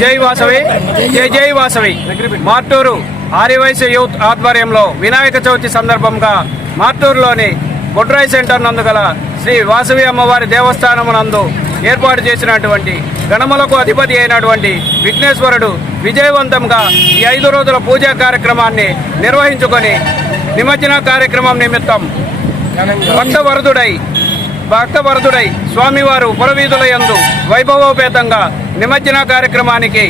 జై వాసవి జై జై వాసవి. మార్టూరు ఆర్యవైశ్య యూత్ ఆధ్వర్యంలో వినాయక చవితి సందర్భంగా మార్టూరులోని గుడ్రాయ్ సెంటర్ నందు గల శ్రీ వాసవి అమ్మవారి దేవస్థానం నందు ఏర్పాటు చేసినటువంటి గణములకు అధిపతి అయినటువంటి విఘ్నేశ్వరుడు విజయవంతంగా ఈ ఐదు రోజుల పూజా కార్యక్రమాన్ని నిర్వహించుకొని నిమజ్జన కార్యక్రమం నిమిత్తం భక్తవరదుడై భక్తవరదుడై స్వామివారు పురవీధులయందు వైభవోపేతంగా నిమజ్జన కార్యక్రమానికి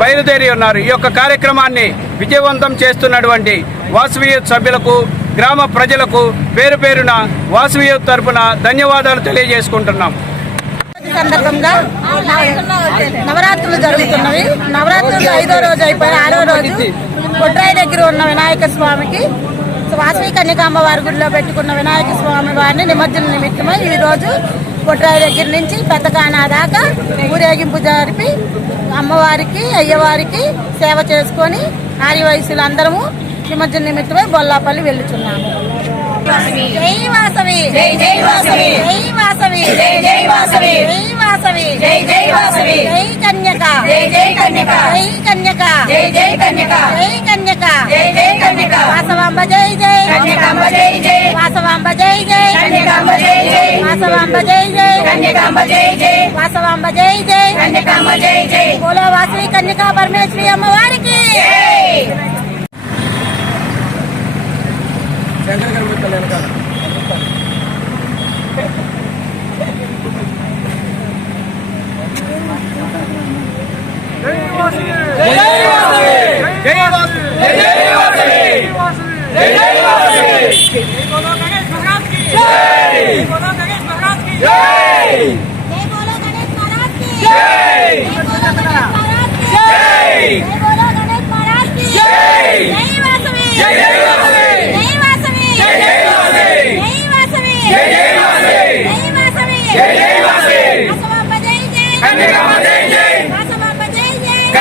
బయలుదేరి ఉన్నారు. ఈ యొక్క కార్యక్రమాన్ని విజయవంతం చేస్తున్నటువంటి వాసవీయ సభ్యులకు గ్రామ ప్రజలకు పేరు పేరున వాసవీయ తరపున ధన్యవాదాలు తెలియజేసుకుంటున్నాం. సందర్భంగా నవరాత్రులు జరుగుతున్నవి. నవరాత్రులు ఐదో రోజు అయిపోయి ఆరో రోజు కొట్రాయి దగ్గర ఉన్న వినాయక స్వామికి వాసవి కన్యకాంబ వారి గుడిలో పెట్టుకున్న వినాయక స్వామి వారిని నిమజ్జన నిమిత్తమై ఈ రోజు కొట్రాయి దగ్గర నుంచి పెద్దకానా దాకా ఊరేగింపు జరిపి అమ్మవారికి అయ్యవారికి సేవ చేసుకొని ఆర్యవయసులు అందరము నిమజ్జన నిమిత్తమై బొల్లాపల్లి వెళ్ళుచున్నాము. జై వాసవి! జై జై వాసవి! జై వాసవి! జై జై వాసవి! జై వాసవి! జై జై వాసవి! జై కన్యక! జై జై కన్యక! జై కన్యక! జై కన్యక! జై వాసవాంబ జై జై కన్యకాంబ జై జై వాసవాంబ జై జై కన్యకాంబ జై జై బోలో వాసవి కన్యకా పరమేశ్వరి అమ్మవారికి జై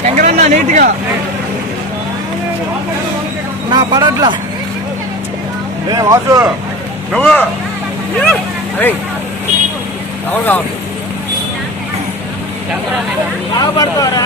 శంకరన్న నీట్గా నా పడట్ల. వాసు నువ్వు? రావు కావాలి బాగుపడతావరా